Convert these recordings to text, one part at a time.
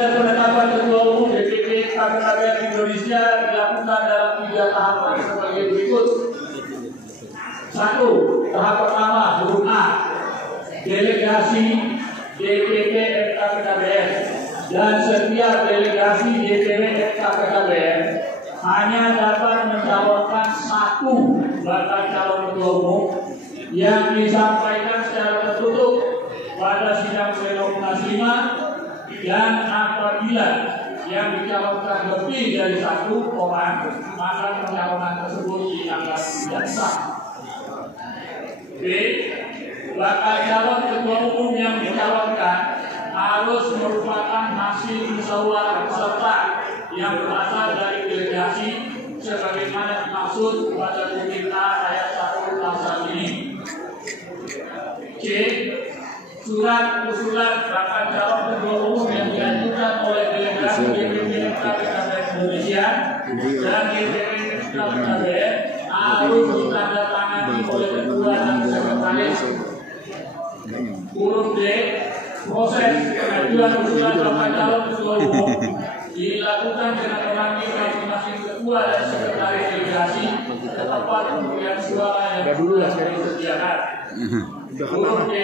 Penetapan Ketua Umum DPP KKKBN Indonesia dilakukan dalam 3 tahapan sebagai berikut. 1. Tahap pertama huruf A, delegasi DPP KKKBN dan setiap delegasi DPP KKKBN hanya dapat mencalonkan 1 bakal calon ketua umum yang disampaikan secara tertutup pada sidang pleno Munas 5, dan apabila yang dicalonkan lebih dari 1 orang, maka pencalonan tersebut dianggap tidak sah. B. Bakal calon ketua umum yang dicalonkan harus merupakan hasil musyawarah peserta yang berasal dari delegasi sebagaimana dimaksud pada bukti A ayat 1 pasal ini. C. Surat usulan bakal calon ketua umum yang diajukan oleh delegasi DPP KKKBN Indonesia dan DPP KKKBN harus ditandatangani oleh ketua dan sekretaris. Huruf D. Proses pengajuan usulan bakal calon ketua umum dilakukan dengan memanggil masing-masing ketua dan sekretaris delegasi ke tempat pemberian suara yang disediakan. Huruf D.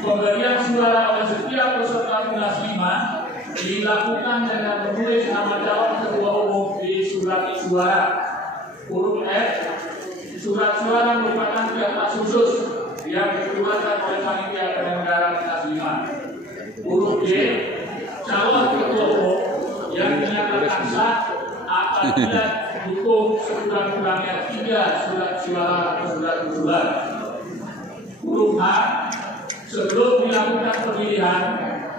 Pemberian suara oleh setiap peserta Munas 5 dilakukan dengan menulis nama calon ketua umum di surat suara. Huruf F. Surat suara merupakan kertas khusus yang dikeluarkan oleh panitia penyelenggara Munas 5. Huruf G. Calon ketua umum yang dinyatakan sah apabila didukung sekurang-kurangnya 3 surat suara atau surat usulan. Huruf H. Sebelum dilakukan pemilihan,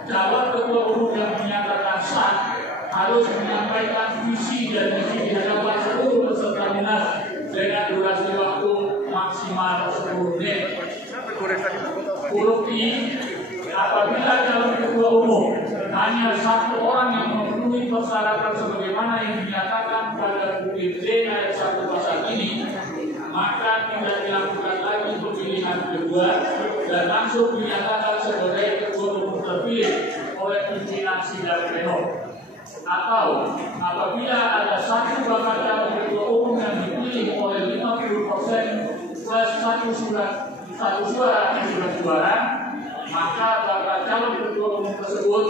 calon ketua umum yang dinyatakan sah harus menyampaikan visi dan misi di hadapan seluruh peserta Munas dengan durasi waktu maksimal 10 menit. Huruf I. Apabila calon ketua umum hanya 1 orang yang memenuhi persyaratan sebagaimana yang dinyatakan pada bukti D ayat 1 pasal ini, maka tidak dilakukan lagi pemilihan kedua dan langsung dinyatakan sebagai ketua umum terpilih oleh pimpinan sidang pleno. Atau apabila ada 1 bakal calon ketua umum yang dipilih oleh 50% plus 1 suara suara, maka bakal calon ketua umum tersebut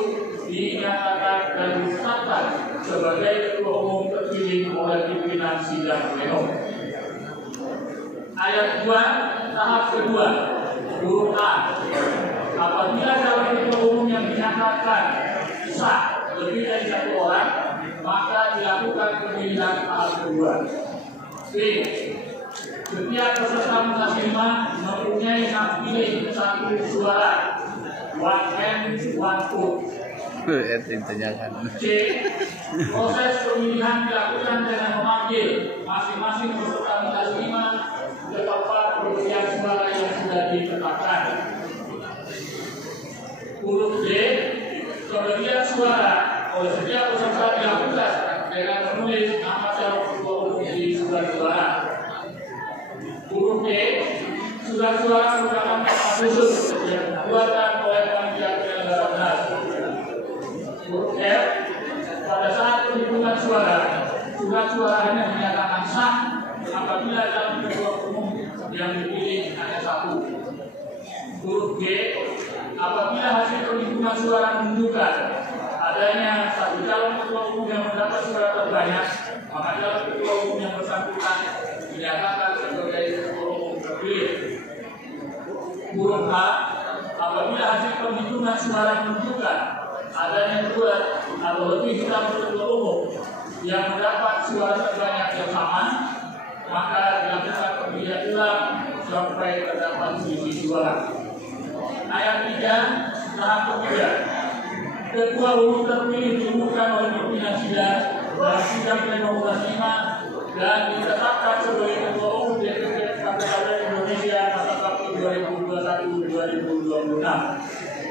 dinyatakan dan ditetapkan sebagai ketua umum terpilih oleh pimpinan sidang pleno. Ayat 2, tahap kedua, huruf A. Apabila calon ketua umum yang dinyatakan sah lebih dari 1 orang, maka dilakukan pemilihan tahap kedua. B. Setiap peserta Munas 5 mempunyai hak pilih 1 suara, 1 man, 1 vote. C. Proses pemilihan dilakukan dengan memanggil masing-masing peserta Munas 5 ke tempat pemberian suara yang sudah ditetapkan. Huruf D. Pemberian suara oleh setiap peserta dilakukan dengan menulis nama calon ketua umum di surat suara. Huruf D. Surat suara merupakan kertas khusus yang dibuatkan oleh panitia penyelenggara Munas. Huruf F. Pada saat penghitungan suara, surat suara hanya dinyatakan sah apabila calon ketua umum yang dipilih hanya 1. Huruf G. Apabila hasil penghitungan suara menunjukkan adanya 1 calon ketua umum yang mendapat suara terbanyak, maka calon ketua umum yang bersangkutan dinyatakan sebagai ketua umum terpilih. Huruf H. Apabila hasil penghitungan suara menunjukkan adanya 2 atau lebih calon ketua umum yang mendapat suara terbanyak yang sama, maka dilakukan pemilihan ulang sampai terdapat selisih suara. Ayat 3, tahap ketiga. Ketua umum terpilih diumumkan oleh pimpinan sidang dalam sidang pleno Munas 5 dan ditetapkan sebagai ketua umum DPP KKKBN Indonesia masa bakti 2021-2026.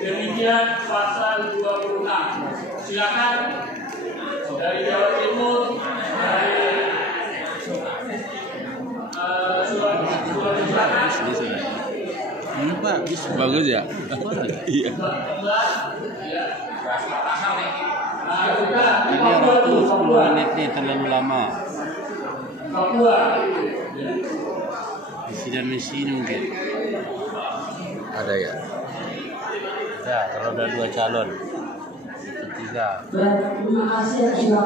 Demikian pasal 26. Silakan dari Jawa Timur, dari Pak, bagus ya? Iya. Nah, kita Ini Papua waktu tuh, 10 Papua. menit nih terlalu lama. Papua. Isi dan mesin mungkin. Ada ya. Ada, kalau ada 2 calon. Itu 3. Terima kasih yang sudah